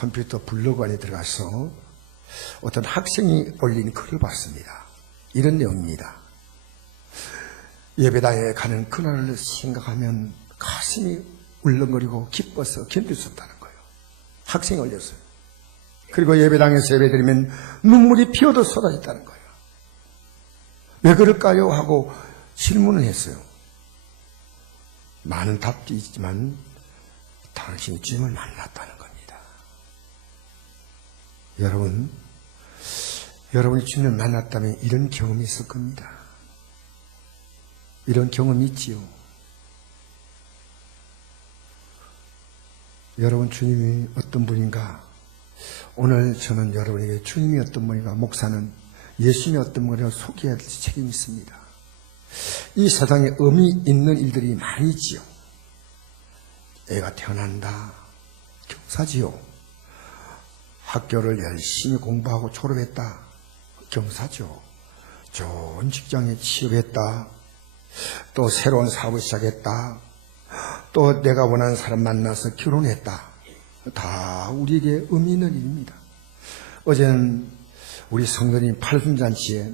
컴퓨터 블로그 안에 들어가서 어떤 학생이 올린 글을 봤습니다. 이런 내용입니다. 예배당에 가는 그날을 생각하면 가슴이 울렁거리고 기뻐서 견딜 수 없다는 거예요. 학생이 올렸어요. 그리고 예배당에서 예배드리면 눈물이 피어도 쏟아졌다는 거예요. 왜 그럴까요? 하고 질문을 했어요. 많은 답도 있지만 당신이 주님을 만났다는 겁니다. 여러분이 주님을 만났다면 이런 경험이 있을 겁니다. 이런 경험이 있지요. 여러분, 주님이 어떤 분인가? 오늘 저는 여러분에게 주님이 어떤 분인가, 목사는 예수님이 어떤 분인가 소개할 책임이 있습니다. 이 세상에 의미 있는 일들이 많이 있지요. 애가 태어난다, 경사지요. 학교를 열심히 공부하고 졸업했다, 경사죠. 좋은 직장에 취업했다, 또 새로운 사업을 시작했다, 또 내가 원하는 사람 만나서 결혼했다. 다 우리에게 의미 있는 일입니다. 어제는 우리 성도님 팔순잔치에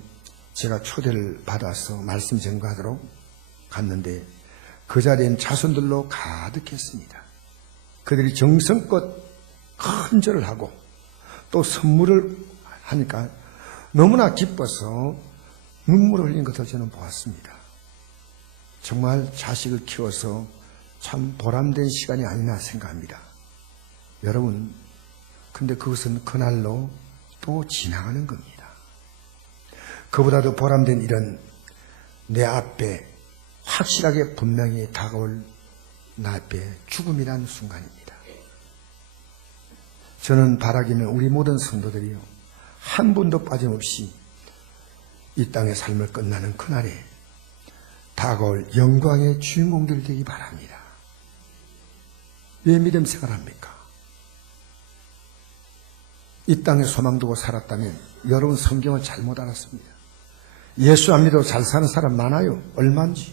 제가 초대를 받아서 말씀 전가하도록 갔는데 그 자리엔 자손들로 가득했습니다. 그들이 정성껏 큰 절을 하고 또 선물을 하니까 너무나 기뻐서 눈물을 흘린 것을 저는 보았습니다. 정말 자식을 키워서 참 보람된 시간이 아니나 생각합니다. 여러분, 근데 그것은 그날로 또 지나가는 겁니다. 그보다도 보람된 일은 내 앞에 확실하게 분명히 다가올 나 앞에 죽음이라는 순간입니다. 저는 바라기는 우리 모든 성도들이요, 한 분도 빠짐없이 이 땅의 삶을 끝나는 그날에 다가올 영광의 주인공들이 되기 바랍니다. 왜 믿음 생활합니까? 이 땅에 소망 두고 살았다면 여러분 성경을 잘못 알았습니다. 예수 안 믿어도 잘 사는 사람 많아요. 얼마인지.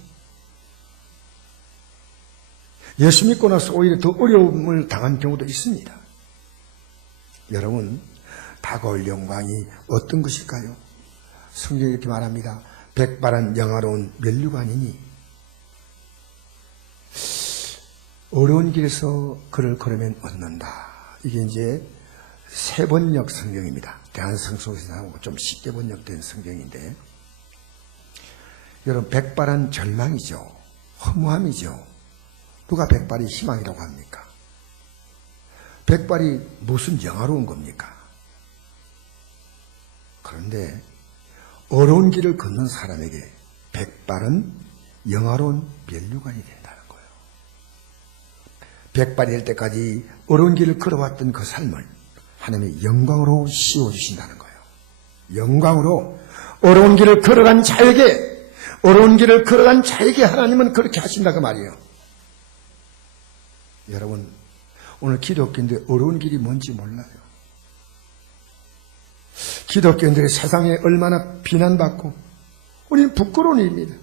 예수 믿고 나서 오히려 더 어려움을 당한 경우도 있습니다. 여러분, 다가올 영광이 어떤 것일까요? 성경이 이렇게 말합니다. 백발한 영화로운 면류관이니. 어려운 길에서 그를 걸으면 얻는다. 이게 이제 새 번역 성경입니다. 대한성서에서 좀 쉽게 번역된 성경인데, 여러분, 백발한 절망이죠. 허무함이죠. 누가 백발이 희망이라고 합니까? 백발이 무슨 영화로운 겁니까? 그런데 어려운 길을 걷는 사람에게 백발은 영화로운 면류관이 된다는 거예요. 백발이 될 때까지 어려운 길을 걸어왔던 그 삶을 하나님이 영광으로 씌워주신다는 거예요. 영광으로 어려운 길을 걸어간 자에게 하나님은 그렇게 하신다고 말이에요. 여러분, 오늘 기독교인들 어려운 길이 뭔지 몰라요. 기독교인들이 세상에 얼마나 비난받고 우리는 부끄러운 일입니다.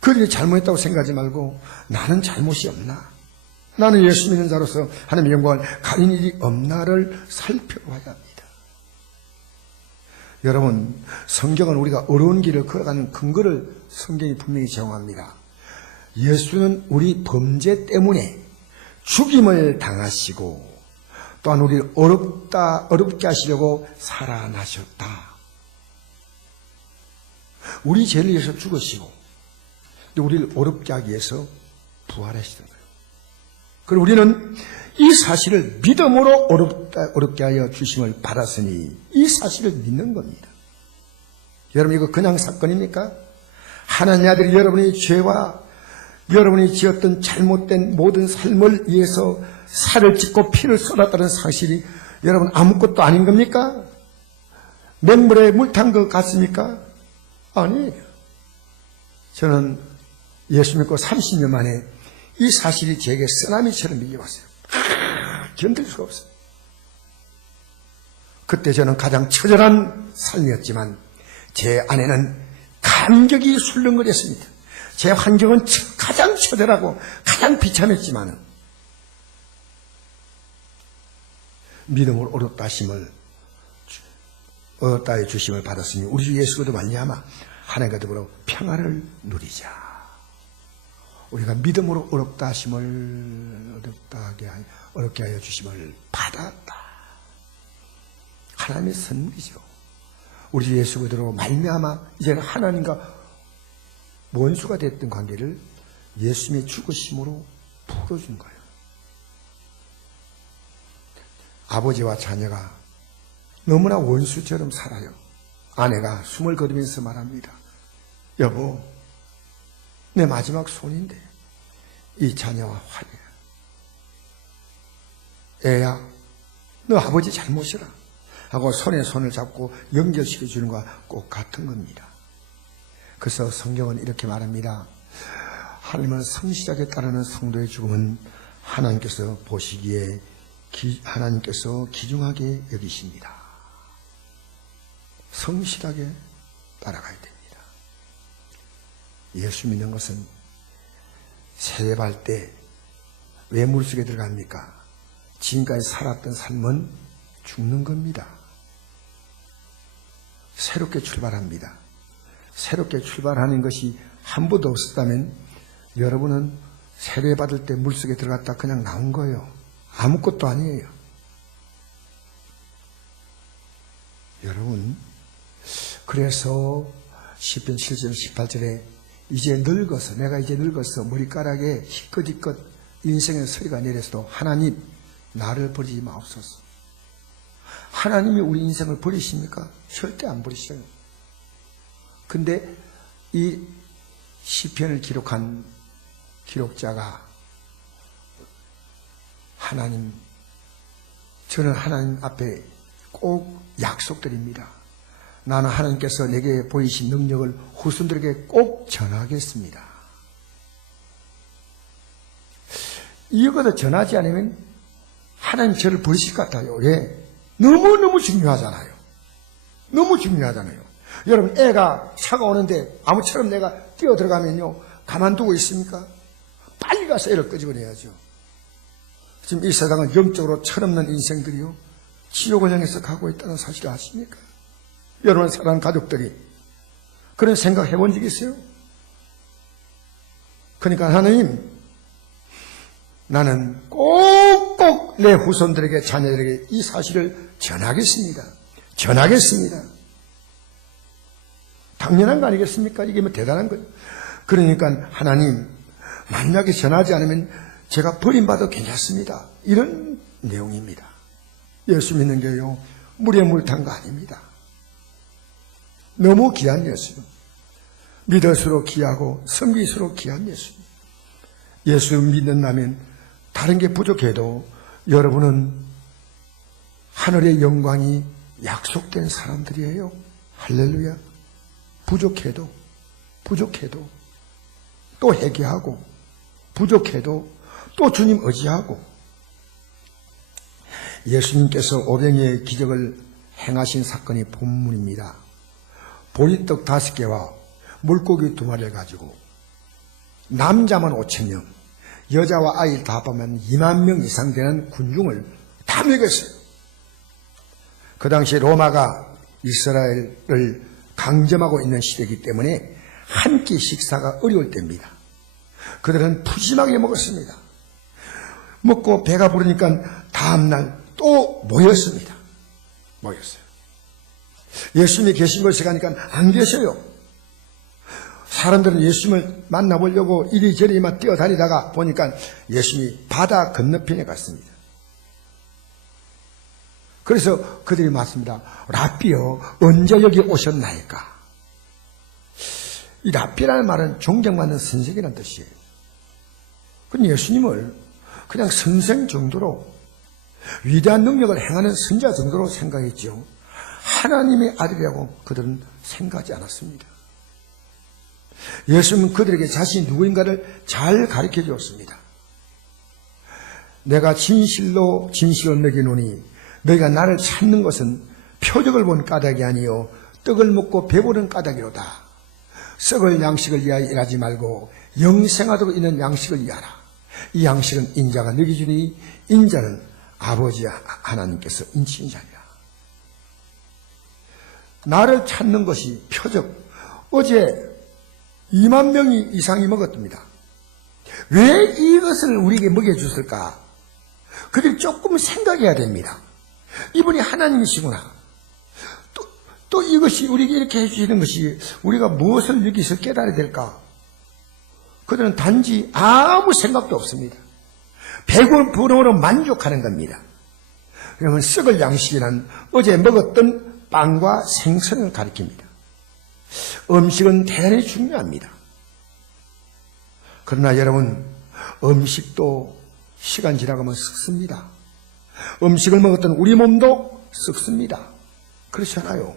그들이 잘못했다고 생각하지 말고 나는 잘못이 없나? 나는 예수 믿는 자로서 하나님의 영광을 가린 일이 없나를 살펴봐야 합니다. 여러분, 성경은 우리가 어려운 길을 걸어가는 근거를 성경이 분명히 제공합니다. 예수는 우리 범죄 때문에 죽임을 당하시고 또한 우리를 어렵게 하시려고 살아나셨다. 우리 죄를 위해서 죽으시고 또 우리를 어렵게 하기 위해서 부활하시던 거예요. 그리고 우리는 이 사실을 믿음으로 어렵게 하여 주심을 받았으니 이 사실을 믿는 겁니다. 여러분, 이거 그냥 사건입니까? 하나님의 아들이 여러분의 죄와 여러분이 지었던 잘못된 모든 삶을 위해서 살을 찢고 피를 쏟았다는 사실이 여러분 아무것도 아닌 겁니까? 맹물에 물 탄 것 같습니까? 아니에요. 저는 예수 믿고 30년 만에 이 사실이 제게 쓰나미처럼 밀려왔어요. 견딜 수가 없어요. 그때 저는 가장 처절한 삶이었지만 제 안에는 감격이 술렁거렸습니다. 제 환경은 가장 처절하고 가장 비참했지만 믿음으로 어렵다 하심을 얻었다의 주심을 받았으니 우리 주 예수도 말미암아 하나님과 더불어 평안을 누리자. 우리가 믿음으로 어렵다 하심을 어렵게 하여 주심을 받았다. 하나님의 선물이죠. 우리 주 예수 그대로 말미암아 이제는 하나님과 원수가 됐던 관계를 예수님의 죽으심으로 풀어준 거예요. 아버지와 자녀가 너무나 원수처럼 살아요. 아내가 숨을 거두면서 말합니다. 여보, 내 마지막 손인데 이 자녀와 화해. 애야, 너 아버지 잘못이라 하고 손에 손을 잡고 연결시켜 주는 것과 꼭 같은 겁니다. 그래서 성경은 이렇게 말합니다. 하나님은 성실하게 따르는 성도의 죽음은 하나님께서 보시기에 하나님께서 귀중하게 여기십니다. 성실하게 따라가야 됩니다. 예수 믿는 것은 세례받을 때 왜 물속에 들어갑니까? 지금까지 살았던 삶은 죽는 겁니다. 새롭게 출발합니다. 새롭게 출발하는 것이 한 번도 없었다면 여러분은 세례받을 때 물속에 들어갔다 그냥 나온 거예요. 아무것도 아니에요. 여러분, 그래서 시편 7절 18절에 이제 늙어서 내가 이제 늙어서 머리카락에 희끗희끗 인생의 서리가 내려서도 하나님 나를 버리지 마옵소서. 하나님이 우리 인생을 버리십니까? 절대 안 버리셔요. 근데 이 시편을 기록한 기록자가 하나님, 저는 하나님 앞에 꼭 약속드립니다. 나는 하나님께서 내게 보이신 능력을 후손들에게 꼭 전하겠습니다. 이거보다 전하지 않으면 하나님 저를 버리실 것 같아요. 왜? 너무너무 중요하잖아요. 너무 중요하잖아요. 여러분, 애가 차가 오는데 아무처럼 내가 뛰어 들어가면요, 가만두고 있습니까? 빨리 가서 애를 끄집어내야죠. 지금 이 세상은 영적으로 철없는 인생들이요, 지옥을 향해서 가고 있다는 사실을 아십니까? 여러분 사랑하는 가족들이 그런 생각 해본 적 있어요? 그러니까 하나님, 나는 꼭꼭 내 후손들에게, 자녀들에게 이 사실을 전하겠습니다. 전하겠습니다. 당연한 거 아니겠습니까? 이게 뭐 대단한 거예요. 그러니까 하나님, 만약에 전하지 않으면 제가 버림받아도 괜찮습니다. 이런 내용입니다. 예수 믿는 게요, 물에 물 탄 거 아닙니다. 너무 귀한 예수, 믿을수록 귀하고 섬길수록 귀한 예수. 예수 믿는다면 다른 게 부족해도 여러분은 하늘의 영광이 약속된 사람들이에요. 할렐루야. 부족해도 또 회개하고, 부족해도 또 주님 의지하고. 예수님께서 오병이의 기적을 행하신 사건이 본문입니다. 보리떡 5개와 물고기 2마리를 가지고 남자만 5,000명, 여자와 아이 다 합하면 2만 명 이상 되는 군중을 다 먹였어요. 그 당시 로마가 이스라엘을 강점하고 있는 시대이기 때문에 한 끼 식사가 어려울 때입니다. 그들은 푸짐하게 먹었습니다. 먹고 배가 부르니까 다음날 또 모였습니다. 모였어요. 예수님이 계신 곳에 가니까 안 계셔요. 사람들은 예수님을 만나보려고 이리저리 막 뛰어다니다가 보니까 예수님이 바다 건너편에 갔습니다. 그래서 그들이 맞습니다. 라삐여, 언제 여기 오셨나이까? 이 라삐라는 말은 존경받는 선생이라는 뜻이에요. 그럼 예수님을 그냥 선생 정도로, 위대한 능력을 행하는 선자 정도로 생각했죠. 하나님의 아들이라고 그들은 생각하지 않았습니다. 예수님은 그들에게 자신이 누구인가를 잘 가르쳐 주었습니다. 내가 진실로 먹이노니 너희가 나를 찾는 것은 표적을 본 까닭이 아니요 떡을 먹고 배부른 까닭이로다. 썩을 양식을 위하여 일하지 말고 영생하도록 있는 양식을 위하라. 이 양식은 인자가 먹이주니 인자는 아버지 하나님께서 인친자니라. 나를 찾는 것이 표적. 어제 2만 명이 이상이 먹었답니다. 왜 이것을 우리에게 먹여줬을까? 그들이 조금 생각해야 됩니다. 이분이 하나님이시구나. 또 이것이 우리에게 이렇게 해주시는 것이 우리가 무엇을 여기서 깨달아야 될까? 그들은 단지 아무 생각도 없습니다. 배고픔으로 만족하는 겁니다. 그러면 썩을 양식이란 어제 먹었던 빵과 생선을 가리킵니다. 음식은 대단히 중요합니다. 그러나 여러분, 음식도 시간 지나가면 썩습니다. 음식을 먹었던 우리 몸도 썩습니다. 그렇지 않아요?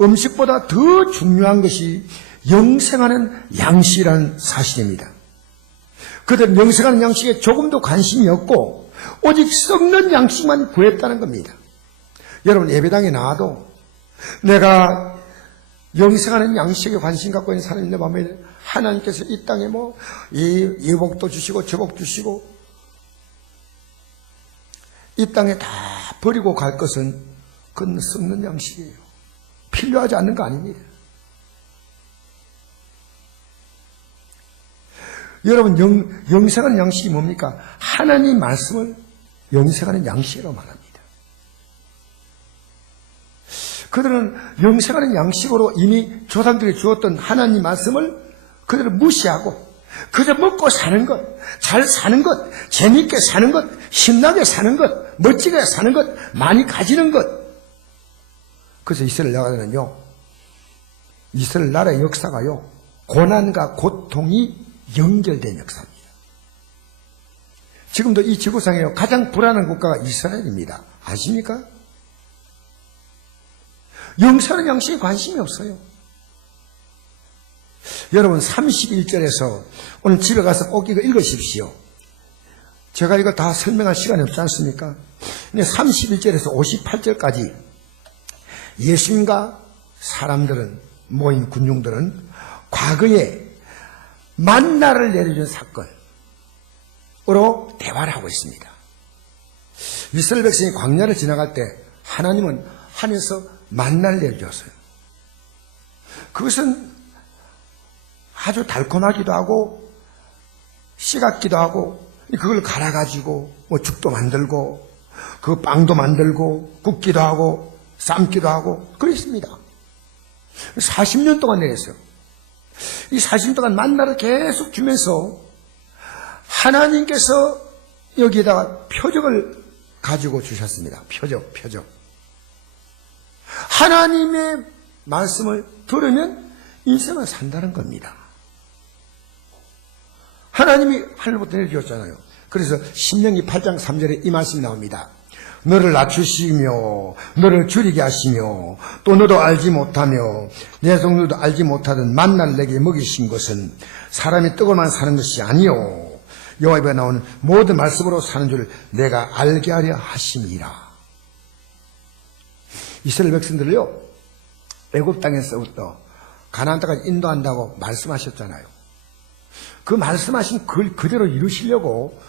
음식보다 더 중요한 것이 영생하는 양식이라는 사실입니다. 그들은 영생하는 양식에 조금도 관심이 없고 오직 썩는 양식만 구했다는 겁니다. 여러분, 예배당에 나와도 내가 영생하는 양식에 관심 갖고 있는 사람이 있는데 보면 하나님께서 이 땅에 이 복도 주시고 저 복 주시고 이 땅에 다 버리고 갈 것은 그건 썩는 양식이에요. 필요하지 않는 거 아닙니다. 여러분, 영생하는 양식이 뭡니까? 하나님 말씀을 영생하는 양식이라고 말합니다. 그들은 영생하는 양식으로 이미 조상들이 주었던 하나님 말씀을 그들은 무시하고 그저 먹고 사는 것, 잘 사는 것, 재미있게 사는 것, 신나게 사는 것, 멋지게 사는 것, 많이 가지는 것. 그래서 이스라엘 나라는요, 이스라엘 나라의 역사가요, 고난과 고통이 연결된 역사입니다. 지금도 이 지구상에 가장 불안한 국가가 이스라엘입니다. 아십니까? 영생하는 양식에 관심이 없어요. 여러분, 31절에서 오늘 집에 가서 꼭 이거 읽으십시오. 제가 이거 다 설명할 시간이 없지 않습니까? 근데 31절에서 58절까지 예수님과 사람들은, 모인 군중들은 과거에 만나를 내려준 사건으로 대화를 하고 있습니다. 이스라엘 백성이 광야를 지나갈 때 하나님은 하늘에서 만나를 내려줬어요. 그것은 아주 달콤하기도 하고 씨 같기도 하고 그걸 갈아가지고 죽도 만들고 그 빵도 만들고 굽기도 하고 삶기도 하고 그랬습니다. 40년 동안 내렸어요. 이 40년 동안 만나를 계속 주면서 하나님께서 여기에다가 표적을 가지고 주셨습니다. 표적. 하나님의 말씀을 들으면 인생을 산다는 겁니다. 하나님이 하늘부터 내려주셨잖아요. 그래서 신명기 8장 3절에 이 말씀이 나옵니다. 너를 낮추시며 너를 줄이게 하시며 또 너도 알지 못하며 내 동료도 알지 못하던 만나를 내게 먹이신 것은 사람이 떡으로만 사는 것이 아니요 여호와 입에 나오는 모든 말씀으로 사는 줄 내가 알게 하려 하심이라. 이스라엘 백성들을요, 애굽 땅에서부터 가나안 땅까지 인도한다고 말씀하셨잖아요. 그 말씀하신 글 그대로 이루시려고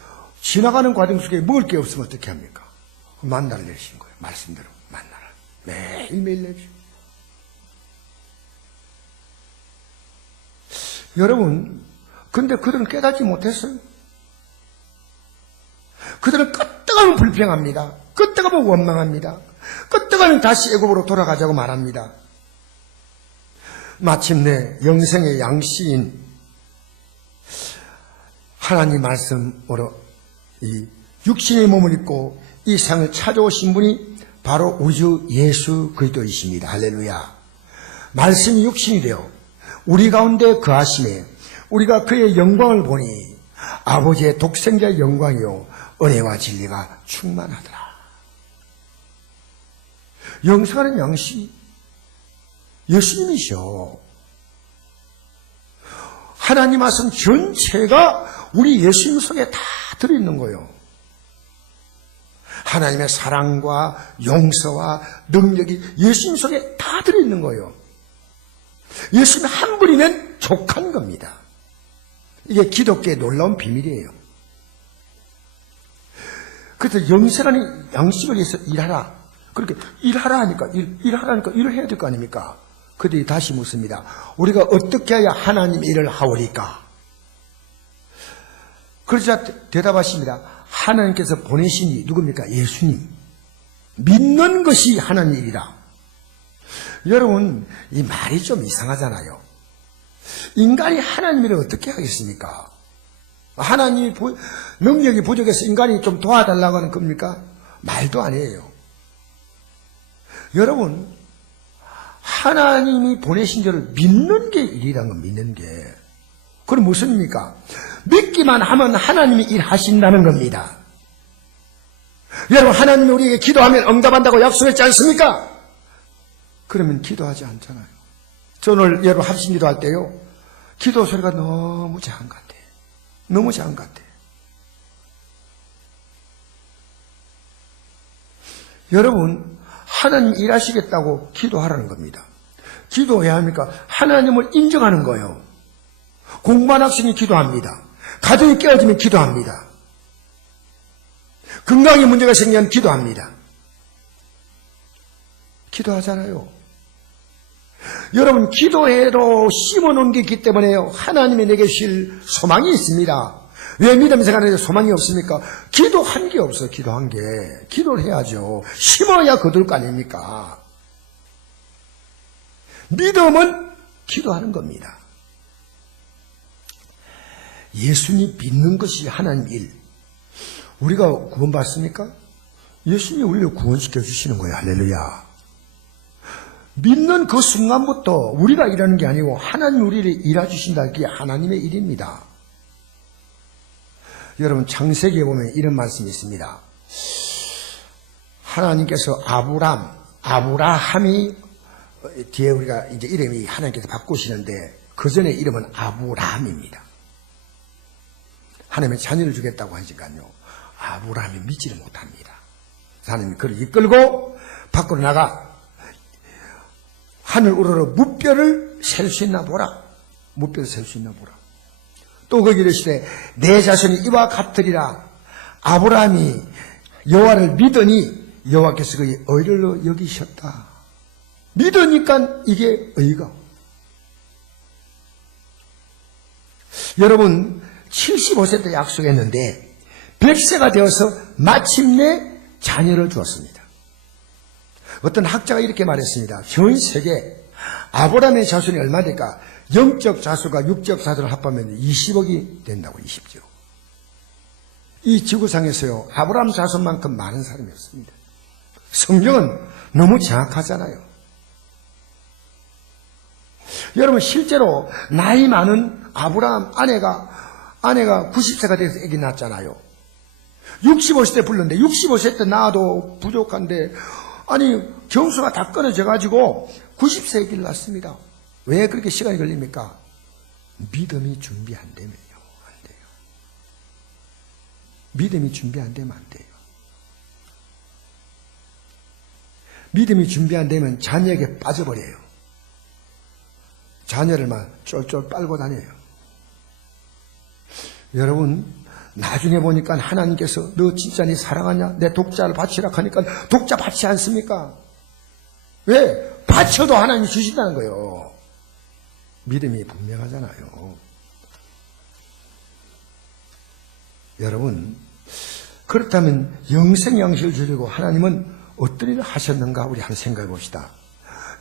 지나가는 과정 속에 먹을 게 없으면 어떻게 합니까? 만나를 내리신 거예요. 말씀대로 만나를 매일매일 내주시고. 여러분, 근데 그들은 깨닫지 못했어요. 그들은 끄떡하면 불평합니다. 끄떡하면 원망합니다. 끄떡하면 다시 애굽으로 돌아가자고 말합니다. 마침내 영생의 양식인 하나님 말씀으로 이 육신의 몸을 입고 이 세상을 찾아오신 분이 바로 우주 예수 그리스도이십니다. 할렐루야. 말씀이 육신이 되어 우리 가운데 거하심에 우리가 그의 영광을 보니 아버지의 독생자의 영광이요 은혜와 진리가 충만하더라. 영생하는 양식이 예수님이셔. 하나님 말씀 전체가 우리 예수님 속에 다 들어있는 거예요. 하나님의 사랑과 용서와 능력이 예수님 속에 다 들어있는 거예요. 예수님 한 분이면 족한 겁니다. 이게 기독교의 놀라운 비밀이에요. 그래서 영생하는 양식을 위해서 일하라. 그렇게 일하라 하니까 일하라니까 일을 해야 될 거 아닙니까? 그들이 다시 묻습니다. 우리가 어떻게 해야 하나님 일을 하오리까? 그러자 대답하십니다. 하나님께서 보내신 이 누굽니까? 예수님. 믿는 것이 하나님 일이다. 여러분, 이 말이 좀 이상하잖아요. 인간이 하나님 일을 어떻게 하겠습니까? 하나님이 능력이 부족해서 인간이 좀 도와달라고 하는 겁니까? 말도 아니에요. 여러분, 하나님이 보내신 저를 믿는 게 일이란 건 믿는 게. 그럼 무슨 일입니까? 믿기만 하면 하나님이 일하신다는 겁니다. 여러분, 하나님이 우리에게 기도하면 응답한다고 약속했지 않습니까? 그러면 기도하지 않잖아요. 저 오늘 여러분 합심 기도할 때요, 기도 소리가 너무 작은 것 같아요. 너무 작은 것 같아요. 여러분, 하나님 일하시겠다고 기도하라는 겁니다. 기도해야 합니까? 하나님을 인정하는 거예요. 공부한 학생이 기도합니다. 가정이 깨어지면 기도합니다. 건강에 문제가 생기면 기도합니다. 기도하잖아요. 여러분, 기도해도 심어놓은 게 있기 때문에요, 하나님이 내게 주실 소망이 있습니다. 왜 믿음 생활에 소망이 없습니까? 기도한 게 없어요. 기도한 게. 기도를 해야죠. 심어야 거둘 거 아닙니까? 믿음은 기도하는 겁니다. 예수님 믿는 것이 하나님 일. 우리가 구원받습니까? 예수님이 우리를 구원시켜 주시는 거예요. 할렐루야. 믿는 그 순간부터 우리가 일하는 게 아니고 하나님 우리를 일해주신다. 그게 하나님의 일입니다. 여러분, 창세기에 보면 이런 말씀이 있습니다. 하나님께서 아브라함이 뒤에 우리가 이제 이름이 하나님께서 바꾸시는데 그 전에 이름은 아브람입니다. 하나님의 자녀를 주겠다고 하니까요, 아브라함이 믿지를 못합니다. 하나님이 그를 이끌고 밖으로 나가 하늘 우러러 무뼈를 셀 수 있나 보라. 무뼈를 셀 수 있나 보라. 또 거기 이르시되 내 자손이 이와 같으리라. 아브라함이 여호와를 믿으니 여호와께서 그의 의를 여기셨다. 믿으니까 이게 의가. 여러분, 75세 때 약속했는데 100세가 되어서 마침내 자녀를 주었습니다. 어떤 학자가 이렇게 말했습니다. 전 세계 아브라함의 자손이 얼마 될까? 영적 자손과 육적 자손을 합하면 20억이 된다고. 20조. 이 지구상에서요, 아브라함 자손만큼 많은 사람이 없습니다. 성경은 너무 정확하잖아요. 여러분, 실제로 나이 많은 아브라함 아내가 90세가 돼서 아기 낳았잖아요. 65세 때 불렀는데 65세 때 낳아도 부족한데, 아니 경수가 다 끊어져 가지고 90세 아기를 낳습니다. 왜 그렇게 시간이 걸립니까? 믿음이 준비 안 되면요, 안 돼요. 믿음이 준비 안 되면 안 돼요. 믿음이 준비 안 되면 자녀에게 빠져버려요. 자녀를 막 쫄쫄 빨고 다녀요. 여러분, 나중에 보니까 하나님께서 너 진짜 네 사랑하냐? 내 독자를 바치라 하니까 독자 바치지 않습니까? 왜? 바쳐도 하나님이 주신다는 거예요. 믿음이 분명하잖아요. 여러분, 그렇다면 영생 양식을 주려고 하나님은 어떤 일을 하셨는가 우리 한번 생각해 봅시다.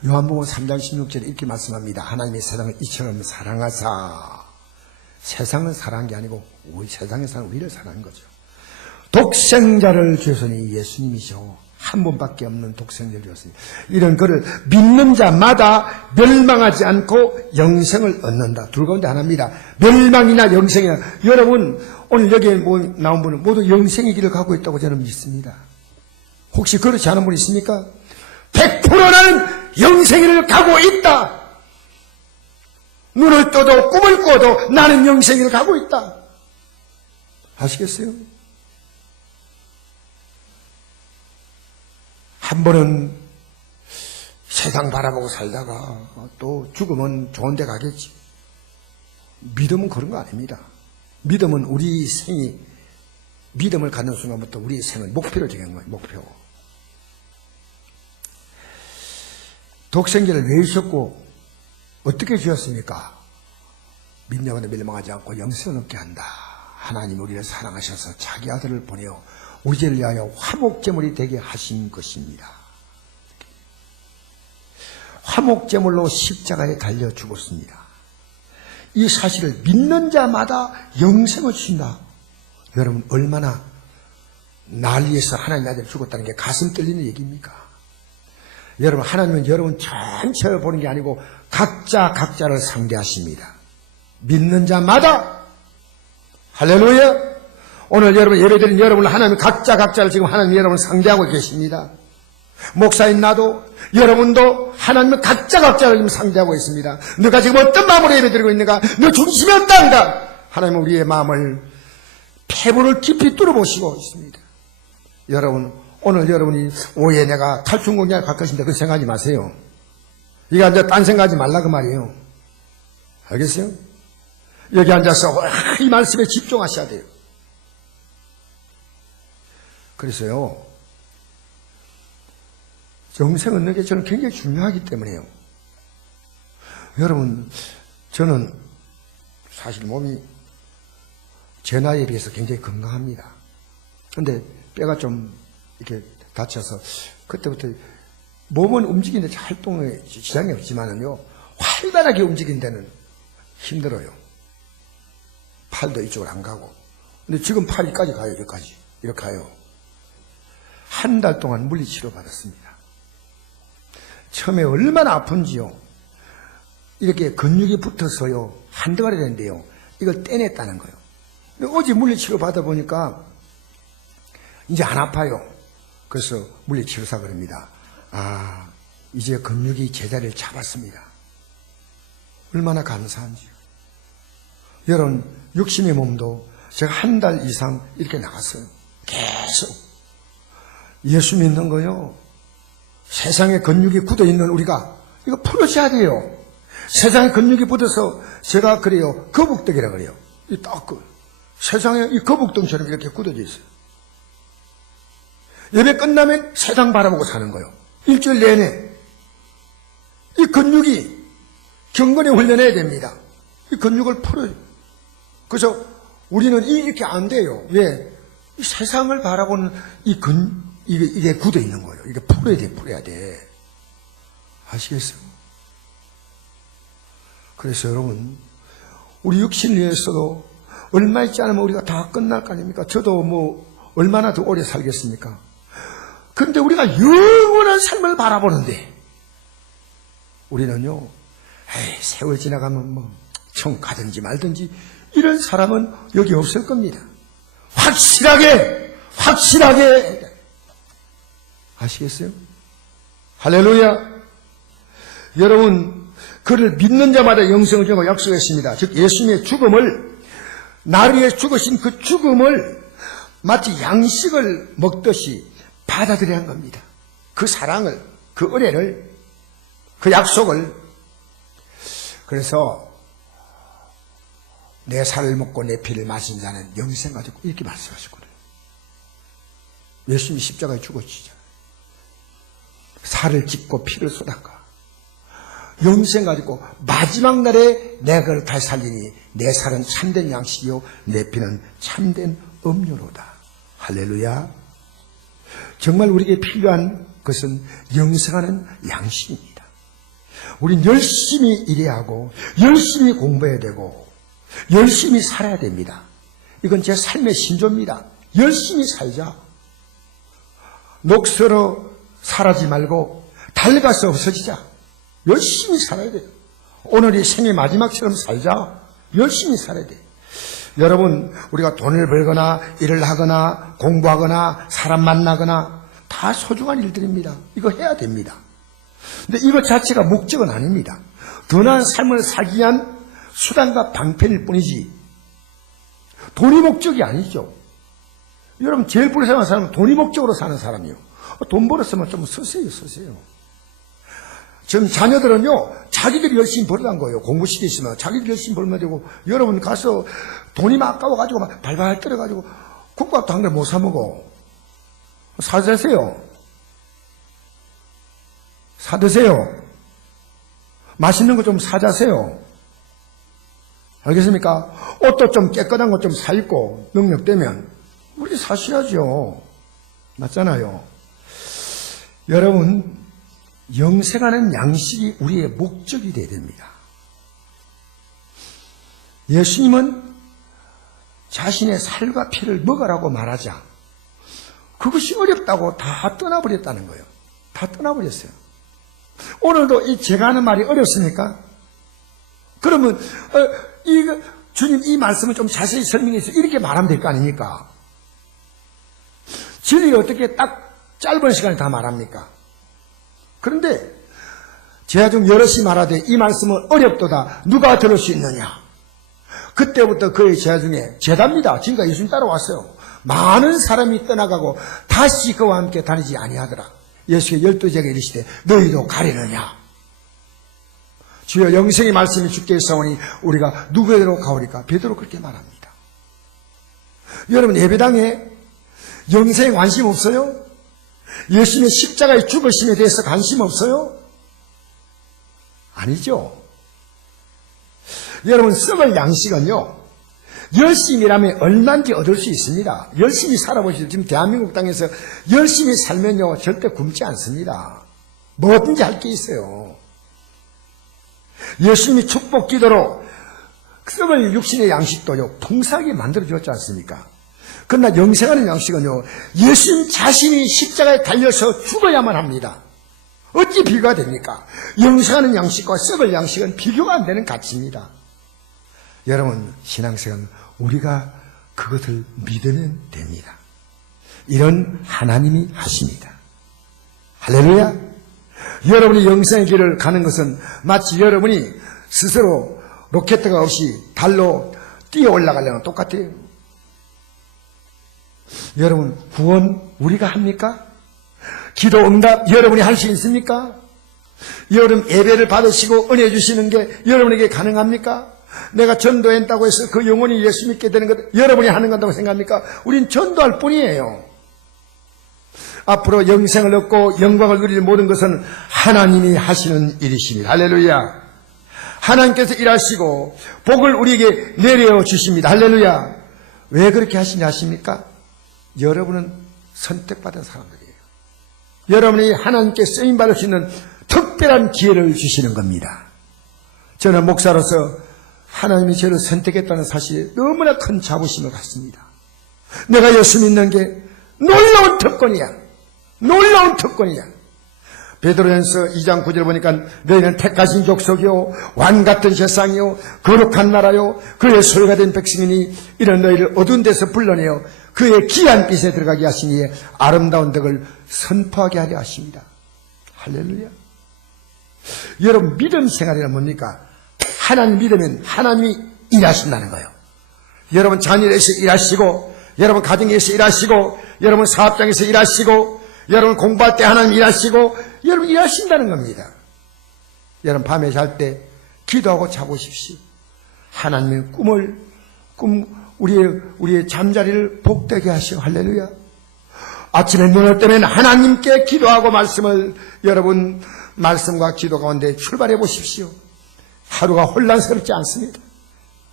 요한복음 3장 16절에 이렇게 말씀합니다. 하나님이 세상을 이처럼 사랑하사. 세상을 사랑한 게 아니고 우리 세상의 사랑, 우리를 사랑한 거죠. 독생자를 주셨으니 예수님이죠. 한 번밖에 없는 독생자를 주셨으니 이런 그를 믿는 자마다 멸망하지 않고 영생을 얻는다. 둘 가운데 하나입니다. 멸망이나 영생이나. 여러분, 오늘 여기에 나온 분은 모두 영생의 길을 가고 있다고 저는 믿습니다. 혹시 그렇지 않은 분 있습니까? 100% 나는 영생의 길을 가고 있다. 눈을 떠도 꿈을 꿔도 나는 영생의 길을 가고 있다. 아시겠어요? 한 번은 세상 바라보고 살다가 또 죽으면 좋은 데 가겠지. 믿음은 그런 거 아닙니다. 믿음은 우리 생이 믿음을 갖는 순간부터 우리의 생은 목표로 정한 거예요. 목표. 독생자를 왜 주셨고 어떻게 주셨습니까? 민영원에 멸망하지 않고 영생을 얻게 한다. 하나님 우리를 사랑하셔서 자기 아들을 보내어 우리 죄를 위하여 화목제물이 되게 하신 것입니다. 화목제물로 십자가에 달려 죽었습니다. 이 사실을 믿는 자마다 영생을 주신다. 여러분 얼마나 날 위해서 하나님 아들 죽었다는 게 가슴 떨리는 얘기입니까? 여러분 하나님은 여러분 전체를 보는 게 아니고 각자를 상대하십니다. 믿는 자마다 할렐루야. 오늘 여러분 예배드린 여러분을 하나님 각자를 지금 하나님 여러분을 상대하고 계십니다. 목사인 나도 여러분도 하나님은 각자를 지금 상대하고 있습니다. 너가 지금 어떤 마음으로 예배드리고 있는가? 너 중심이 없다는가? 하나님은 우리의 마음을 폐부를 깊이 뚫어보시고 있습니다. 여러분 오늘 여러분이 오해 내가 탈출공략에 갈 것인데 그렇게 생각하지 마세요. 이거 앉아 딴 생각하지 말라 그 말이에요. 알겠어요? 여기 앉아서 이 말씀에 집중하셔야 돼요. 그래서요 영생 얻는 게 저는 굉장히 중요하기 때문에요. 여러분 저는 사실 몸이 제 나이에 비해서 굉장히 건강합니다. 그런데 뼈가 좀 이렇게 다쳐서 그때부터 몸은 움직이는데 활동에 지장이 없지만은요 활발하게 움직이는 데는 힘들어요. 팔도 이쪽으로 안 가고. 근데 지금 팔이까지 가요. 여기까지 이렇게 가요. 한 달 동안 물리치료 받았습니다. 처음에 얼마나 아픈지요. 이렇게 근육이 붙어서요 한 덩어리 되는데요 이걸 떼냈다는 거예요. 근데 어제 물리치료 받아보니까 이제 안 아파요. 그래서 물리치료사 그럽니다. 아 이제 근육이 제자리를 잡았습니다. 얼마나 감사한지요. 여러분 육신의 몸도 제가 한 달 이상 이렇게 나갔어요. 계속 예수 믿는 거요. 세상에 근육이 굳어있는 우리가 이거 풀어줘야 돼요. 세상에 근육이 굳어서 제가 그래요 거북덩이라 그래요. 이 딱 세상에 이 거북덩이처럼 이렇게 굳어져 있어요. 예배 끝나면 세상 바라보고 사는 거예요. 일주일 내내 이 근육이 경건에 훈련해야 됩니다. 이 근육을 풀어요. 그래서 우리는 이렇게 안 돼요. 왜? 이 세상을 바라보는 이게 굳어 있는 거예요. 이게 풀어야 돼. 아시겠어요? 그래서 여러분, 우리 육신을 위해서도 얼마 있지 않으면 우리가 다 끝날 거 아닙니까? 저도 뭐 얼마나 더 오래 살겠습니까? 그런데 우리가 영원한 삶을 바라보는데 우리는요, 세월 지나가면 뭐 청 가든지 말든지 이런 사람은 여기 없을 겁니다. 확실하게 아시겠어요? 할렐루야. 여러분 그를 믿는 자마다 영생을 주고 약속했습니다. 즉 예수님의 죽음을 나를 위해 죽으신 그 죽음을 마치 양식을 먹듯이 받아들여야 한 겁니다. 그 사랑을, 그 은혜를, 그 약속을. 그래서 내 살을 먹고 내 피를 마신 자는 영생 가지고 이렇게 말씀하셨거든요. 예수님이 십자가에 죽으시잖아요. 살을 찢고 피를 쏟아가 영생 가지고 마지막 날에 내가 그를 다시 살리니 내 살은 참된 양식이요 내 피는 참된 음료로다. 할렐루야. 정말 우리에게 필요한 것은 영생하는 양식입니다. 우린 열심히 일해야 하고 열심히 공부해야 되고 열심히 살아야 됩니다. 이건 제 삶의 신조입니다. 열심히 살자. 녹슬어 살아지 말고 달가서 없어지자. 열심히 살아야 돼요. 오늘이 생의 마지막처럼 살자. 열심히 살아야 돼요. 여러분 우리가 돈을 벌거나 일을 하거나 공부하거나 사람 만나거나 다 소중한 일들입니다. 이거 해야 됩니다. 근데 이것 자체가 목적은 아닙니다. 더 나은 삶을 살기 위한 수단과 방편일 뿐이지 돈이 목적이 아니죠. 여러분 제일 불쌍한 사람은 돈이 목적으로 사는 사람이요. 돈 벌었으면 좀 쓰세요. 지금 자녀들은요 자기들이 열심히 벌어간 거예요. 공부 시키시면 자기들이 열심히 벌면 되고 여러분 가서 돈이 막 아까워가지고 막 발발 떨어가지고 국밥도 한 그릇 못 사 먹어. 사드세요. 사드세요. 맛있는 거 좀 사자세요. 알겠습니까? 옷도 좀 깨끗한 거 좀 사 입고 능력되면 우리 사셔야죠. 맞잖아요. 여러분, 영생하는 양식이 우리의 목적이 되어야 됩니다. 예수님은 자신의 살과 피를 먹으라고 말하자 그것이 어렵다고 다 떠나버렸다는 거예요. 다 떠나버렸어요. 오늘도 제가 하는 말이 어렵습니까? 그러면 주님 이 말씀을 좀 자세히 설명해서 이렇게 말하면 될 거 아닙니까? 진리를 어떻게 딱 짧은 시간에 다 말합니까? 그런데 제가 좀 여럿이 말하되 이 말씀은 어렵도다. 누가 들을 수 있느냐? 그때부터 그의 제자 중에 제자입니다. 지금까지 예수님 따라왔어요. 많은 사람이 떠나가고 다시 그와 함께 다니지 아니하더라. 예수의 12제자에게 이르시되 너희도 가려느냐? 주여 영생의 말씀이 주께 있사오니 우리가 누구에게로 가오리까? 베드로 그렇게 말합니다. 여러분 예배당에 영생에 관심 없어요? 예수님의 십자가의 죽으심에 대해서 관심 없어요? 아니죠. 여러분 썩을 양식은요 열심히 일하면 얼마든지 얻을 수 있습니다. 열심히 살아보시죠. 지금 대한민국 땅에서 열심히 살면요 절대 굶지 않습니다. 뭐든지 할 게 있어요. 예수님이 축복 기도로 썩을 육신의 양식도요 풍성하게 만들어주었지 않습니까? 그러나 영생하는 양식은요 예수님 자신이 십자가에 달려서 죽어야만 합니다. 어찌 비교가 됩니까? 영생하는 양식과 썩을 양식은 비교가 안 되는 가치입니다. 여러분 신앙생활은 우리가 그것을 믿으면 됩니다. 이런 하나님이 하십니다. 할렐루야. 여러분이 영생의 길을 가는 것은 마치 여러분이 스스로 로켓가 없이 달로 뛰어 올라가려면 똑같아요. 여러분 구원 우리가 합니까? 기도 응답 여러분이 할 수 있습니까? 여러분 예배를 받으시고 은혜 주시는 게 여러분에게 가능합니까? 내가 전도했다고 해서 그 영혼이 예수 믿게 되는 것 여러분이 하는 건다고 생각합니까? 우린 전도할 뿐이에요. 앞으로 영생을 얻고 영광을 누릴 모든 것은 하나님이 하시는 일이십니다. 할렐루야. 하나님께서 일하시고 복을 우리에게 내려주십니다. 할렐루야. 왜 그렇게 하시냐 아십니까? 여러분은 선택받은 사람들이에요. 여러분이 하나님께 쓰임받을 수 있는 특별한 기회를 주시는 겁니다. 저는 목사로서 하나님이 저를 선택했다는 사실에 너무나 큰 자부심을 갖습니다. 내가 예수 믿는 게 놀라운 특권이야. 놀라운 특권이야. 베드로전서 2장 9절 보니까 너희는 택하신 족속이요 왕같은 세상이요 거룩한 나라요 그의 소유가 된 백성이니 이런 너희를 어두운 데서 불러내어 그의 귀한 빛에 들어가게 하시니 아름다운 덕을 선포하게 하려 하십니다. 할렐루야. 여러분 믿음 생활이란 뭡니까? 하나님 믿으면 하나님이 일하신다는 거예요. 여러분 자녀에서 일하시고 여러분 가정에서 일하시고 여러분 사업장에서 일하시고 여러분 공부할 때 하나님 일하시고 여러분 일하신다는 겁니다. 여러분 밤에 잘 때 기도하고 자보십시오. 하나님의 우리의 잠자리를 복되게 하시오. 할렐루야. 아침에 눈을 뜨면 하나님께 기도하고 말씀을 여러분 말씀과 기도 가운데 출발해 보십시오. 하루가 혼란스럽지 않습니다.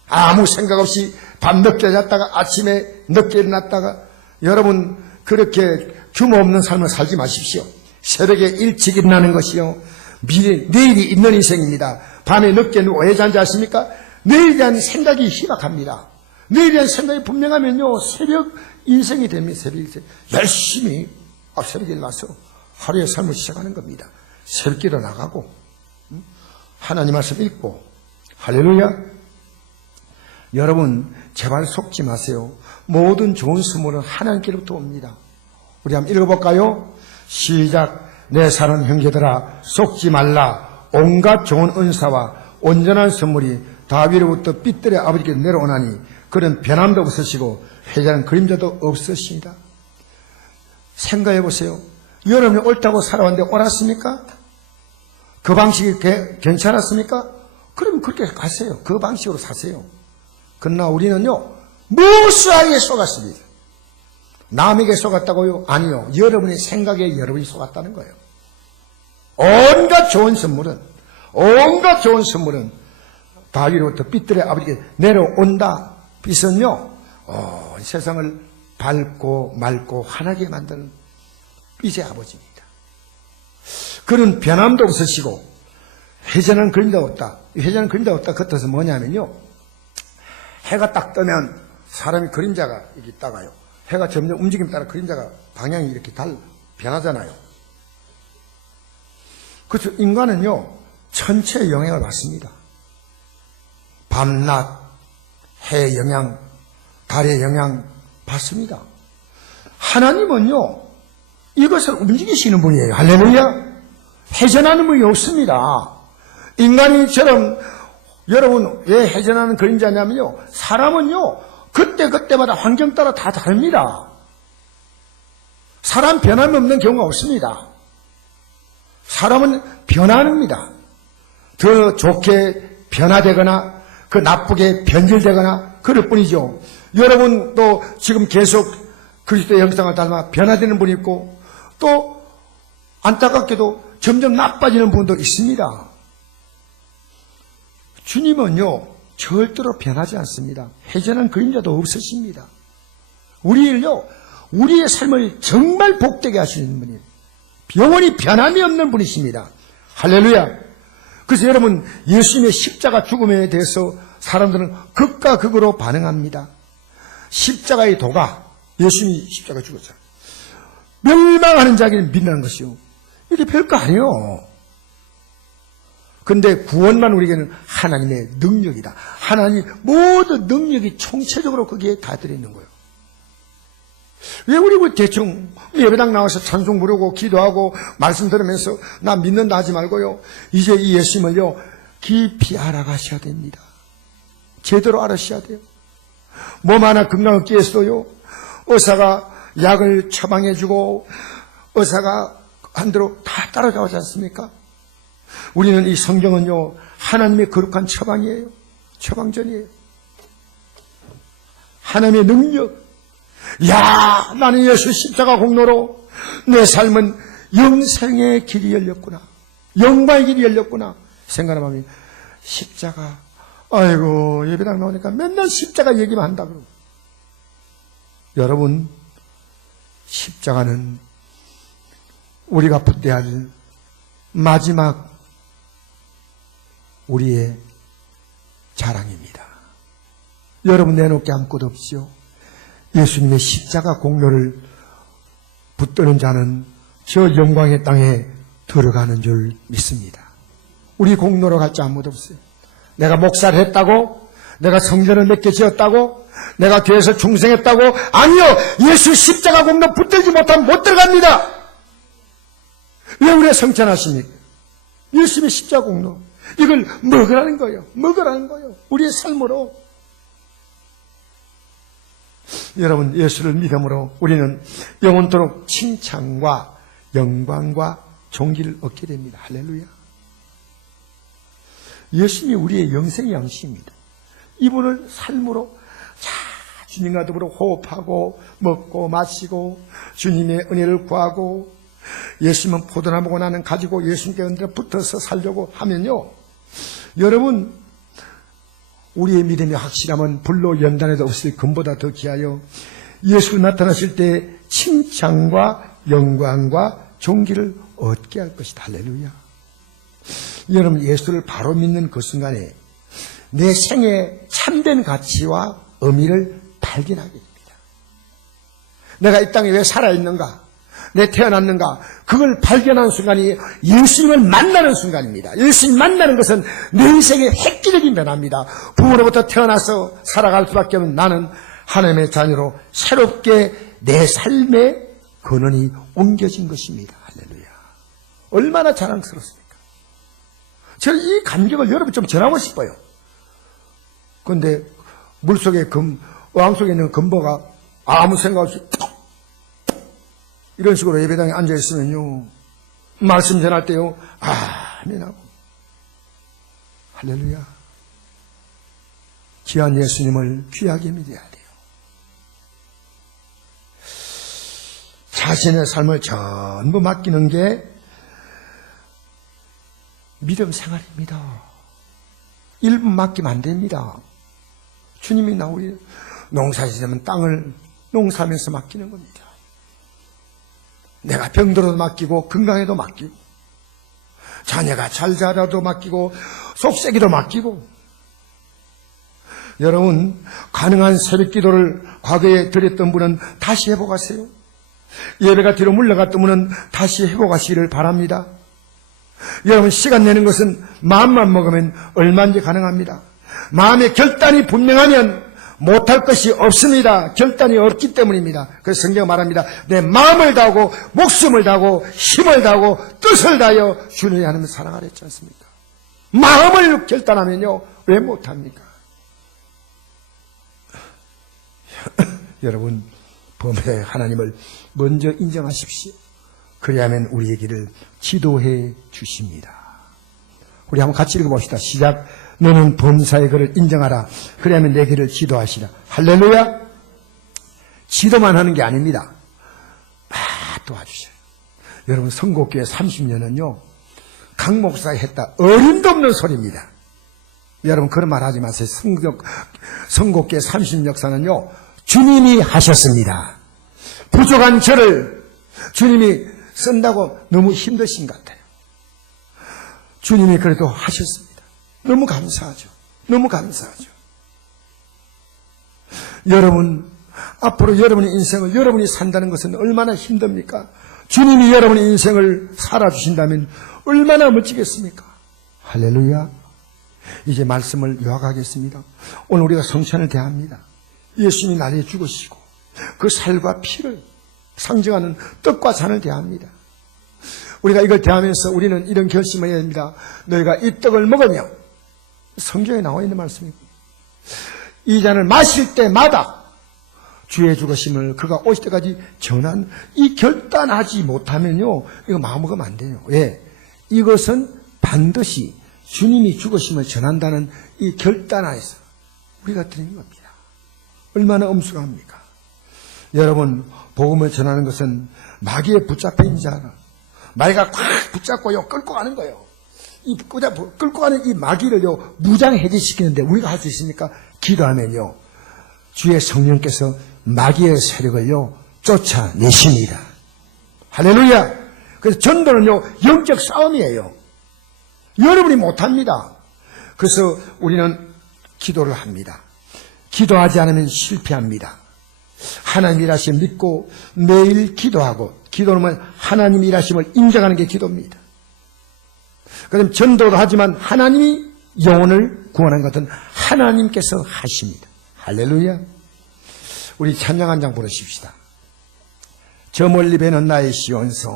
아무 생각 없이 밤 늦게 잤다가 아침에 늦게 일어났다가 여러분 그렇게 규모 없는 삶을 살지 마십시오. 새벽에 일찍 일어나는 것이요 내일이 있는 인생입니다. 밤에 늦게 왜 잔지 아십니까? 내일에 대한 생각이 희박합니다. 내일에 대한 생각이 분명하면요 새벽 인생이 됩니다. 새벽 인생 열심히 새벽에 일어나서 하루의 삶을 시작하는 겁니다. 새벽에 일어나가고 하나님 말씀 읽고 할렐루야. 여러분 제발 속지 마세요. 모든 좋은 선물은 하나님께로부터 옵니다. 우리 한번 읽어볼까요? 시작. 내 사는 형제들아 속지 말라. 온갖 좋은 은사와 온전한 선물이 다위로부터 빛들의 아버지께 내려오나니 그런 변함도 없으시고 회자는 그림자도 없으십니다. 생각해 보세요. 여러분이 옳다고 살아왔는데 옳았습니까? 그 방식이 괜찮았습니까? 그럼 그렇게 가세요. 그 방식으로 사세요. 그러나 우리는요 무수하게 속았습니다. 남에게 속았다고요? 아니요. 여러분의 생각에 여러분이 속았다는 거예요. 온갖 좋은 선물은 다 위로부터 빛들의 아버지께 내려온다. 빛은요, 세상을 밝고 맑고 환하게 만드는 빛의 아버지입니다. 그는 변함도 없으시고 회전한 그림자가 없다. 회전한 그림자가 없다. 그 뜻은 뭐냐면요, 해가 딱 뜨면 사람이 그림자가 이렇게 따가요. 해가 점점 움직임 따라 그림자가 방향이 이렇게 변하잖아요. 그렇죠. 인간은요, 천체의 영향을 받습니다. 밤낮, 해의 영향, 달의 영향 받습니다. 하나님은요, 이것을 움직이시는 분이에요. 할렐루야. 회전하는 분이 없습니다. 인간이처럼, 여러분 왜 회전하는 그림자냐면요, 사람은요, 그때마다 환경 따라 다 다릅니다. 사람 변함이 없는 경우가 없습니다. 사람은 변합니다. 더 좋게 변화되거나 그 나쁘게 변질되거나 그럴 뿐이죠. 여러분도 지금 계속 그리스도의 형상을 닮아 변화되는 분이 있고, 또 안타깝게도 점점 나빠지는 분도 있습니다. 주님은요, 절대로 변하지 않습니다. 회전한 그림자도 없으십니다. 우리의 삶을 정말 복되게 하시는 분이에요. 영원히 변함이 없는 분이십니다. 할렐루야. 그래서 여러분, 예수님의 십자가 죽음에 대해서 사람들은 극과 극으로 반응합니다. 십자가의 도가, 예수님이 십자가 죽었잖아요. 멸망하는 자에게는 빛나는 것이요, 이게 별거 아니에요. 근데 구원만 우리에게는 하나님의 능력이다. 하나님 모든 능력이 총체적으로 거기에 다 들어있는 거예요. 왜 우리 대충 예배당 나와서 찬송 부르고 기도하고 말씀 들으면서 나 믿는다 하지 말고요, 이제 이 예수님을요 깊이 알아가셔야 됩니다. 제대로 알아셔야 돼요. 몸 하나 건강 없게 했어요, 의사가 약을 처방해주고 의사가 한 대로 다 따라가지 않습니까? 우리는 이 성경은요, 하나님의 거룩한 처방이에요. 처방전이에요. 하나님의 능력. 야, 나는 예수 십자가 공로로 내 삶은 영생의 길이 열렸구나, 영광의 길이 열렸구나 생각하면 십자가, 아이고 예배당 나오니까 맨날 십자가 얘기만 한다고. 여러분, 십자가는 우리가 붙대야 할 마지막 우리의 자랑입니다. 여러분, 내놓게 아무것도 없지요. 예수님의 십자가 공로를 붙드는 자는 저 영광의 땅에 들어가는 줄 믿습니다. 우리 공로로 갈 자 아무도 없어요. 내가 목사를 했다고, 내가 성전을 몇 개 지었다고, 내가 교회에서 충성했다고, 아니요, 예수 십자가 공로 붙들지 못하면 못 들어갑니다. 왜 우리가 성찬하십니까? 예수님의 십자가 공로, 이걸 먹으라는 거예요. 먹으라는 거예요. 우리의 삶으로. 여러분, 예수를 믿음으로 우리는 영원토록 칭찬과 영광과 존귀를 얻게 됩니다. 할렐루야. 예수님이 우리의 영생의 양식입니다. 이분을 삶으로 주님과 더불어 호흡하고 먹고 마시고 주님의 은혜를 구하고, 예수님은 포도나무고 나는 가지고 예수님께 은혜를 붙어서 살려고 하면요, 여러분, 우리의 믿음이 확실하면 불로 연단에도 없을 금보다 더 귀하여 예수 나타나실 때 칭찬과 영광과 존귀를 얻게 할 것이다. 할렐루야. 여러분, 예수를 바로 믿는 그 순간에 내 생의 참된 가치와 의미를 발견하게 됩니다. 내가 이 땅에 왜 살아있는가, 내 태어났는가, 그걸 발견하는 순간이 예수님을 만나는 순간입니다. 예수님 만나는 것은 내 인생의 획기적인 변화입니다. 부모로부터 태어나서 살아갈 수밖에 없는 나는 하나님의 자녀로 새롭게 내 삶의 근원이 옮겨진 것입니다. 할렐루야. 얼마나 자랑스럽습니까? 저는 이 감격을 여러분 좀 전하고 싶어요. 그런데 물속에 어항 속에 있는 금보가 아무 생각 없이 이런 식으로 예배당에 앉아있으면요, 말씀 전할 때요, 아멘하고. 할렐루야. 귀한 예수님을 귀하게 믿어야 돼요. 자신의 삶을 전부 맡기는 게 믿음 생활입니다. 일부 맡기면 안 됩니다. 주님이 우리 농사지으면 땅을 농사하면서 맡기는 겁니다. 내가 병들어도 맡기고 건강해도 맡기고 자녀가 잘 자라도 맡기고 속세기도 맡기고. 여러분, 가능한 새벽 기도를 과거에 드렸던 분은 다시 회복하세요. 예배가 뒤로 물러갔던 분은 다시 회복하시기를 바랍니다. 여러분, 시간 내는 것은 마음만 먹으면 얼마든지 가능합니다. 마음의 결단이 분명하면 못할 것이 없습니다. 결단이 없기 때문입니다. 그래서 성경은 말합니다. 내 마음을 다하고 목숨을 다하고 힘을 다하고 뜻을 다하여 주님의 하나님을 사랑하라 했지 않습니까? 마음을 결단하면요, 왜 못합니까? 여러분, 범의 하나님을 먼저 인정하십시오. 그래야만 우리의 길을 지도해 주십니다. 우리 한번 같이 읽어봅시다. 시작. 너는 범사의 글을 인정하라. 그래야만 내 길을 지도하시라. 할렐루야. 지도만 하는 게 아닙니다. 도와주셔요. 여러분, 선곡교회 30년은요 강 목사가 했다 어림도 없는 소리입니다. 여러분, 그런 말 하지 마세요. 선곡교회 30년 역사는요 주님이 하셨습니다. 부족한 저를 주님이 쓴다고 너무 힘드신 것 같아요. 주님이 그래도 하셨습니다. 너무 감사하죠. 너무 감사하죠. 여러분, 앞으로 여러분의 인생을 여러분이 산다는 것은 얼마나 힘듭니까? 주님이 여러분의 인생을 살아주신다면 얼마나 멋지겠습니까? 할렐루야. 이제 말씀을 요약하겠습니다. 오늘 우리가 성찬을 대합니다. 예수님이 나를 죽으시고 그 살과 피를 상징하는 떡과 잔을 대합니다. 우리가 이걸 대하면서 우리는 이런 결심을 해야 됩니다. 너희가 이 떡을 먹으며, 성경에 나와 있는 말씀입니다. 이 잔을 마실 때마다 주의 죽으심을 그가 오실 때까지 전한, 이 결단하지 못하면요 이거 마음먹으면 안 돼요. 왜? 이것은 반드시 주님이 죽으심을 전한다는 이 결단하에서 우리가 드리는 겁니다. 얼마나 엄숙합니까? 여러분, 복음을 전하는 것은 마귀에 붙잡힌 자가, 마귀가 꽉 붙잡고요 끌고 가는 거예요. 이 끌고 가는 이 마귀를요 무장해제시키는데 우리가 할 수 있습니까? 기도하면요 주의 성령께서 마귀의 세력을요 쫓아내십니다. 할렐루야. 그래서 전도는요 영적 싸움이에요. 여러분이 못합니다. 그래서 우리는 기도를 합니다. 기도하지 않으면 실패합니다. 하나님 일하심을 믿고 매일 기도하고, 기도는 하나님 일하심을 인정하는 게 기도입니다. 그럼 전도도 하지만 하나님이 영혼을 구원하는 것은 하나님께서 하십니다. 할렐루야. 우리 찬양 한 장 부르십시다. 저 멀리 배는 나의 시온성.